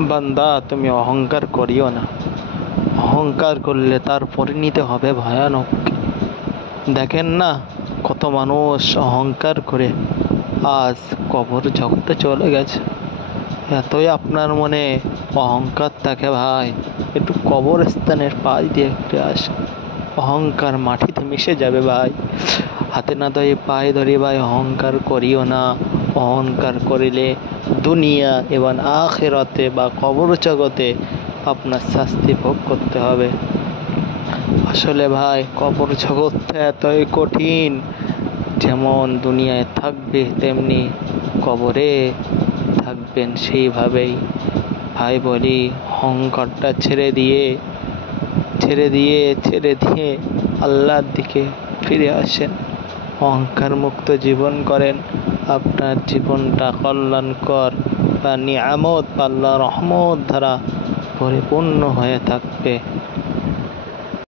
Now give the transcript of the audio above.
বান্দা, তুমি অহংকার করিও না। অহংকার করলে তার পরিণতি হবে ভয়ানক। দেখেন না, কত মানুষ অহংকার করে আজ কবর জগতে চলে গেছে। এতই আপনার মনে অহংকার থাকে ভাই, একটু কবরস্থানের পাশ দিয়ে ঘুরে আসেন। অহংকার মাটিতে মিশে যাবে ভাই। হাতে না ধরে পায়ে ধরে ভাই অহংকার করিও না। অহংকার করিলে দুনিয়া এবং আখিরাতে বা কবর জগতে আপনার শাস্তি ভোগ করতে হবে। আসলে ভাই, কবর জগৎটা এতই কঠিন, যেমন দুনিয়ায় থাকবে তেমনি কবরে থাকবেন সেইভাবেই। ভাই বলি, অহংকারটা ছেড়ে দিয়ে আল্লাহর দিকে ফিরে আসেন। অহংকার মুক্ত জীবন করেন, আপনার জীবনটা কল্যাণকর বা নিয়ামত আল্লাহ রহমত দ্বারা পরিপূর্ণ হয়ে থাকবে।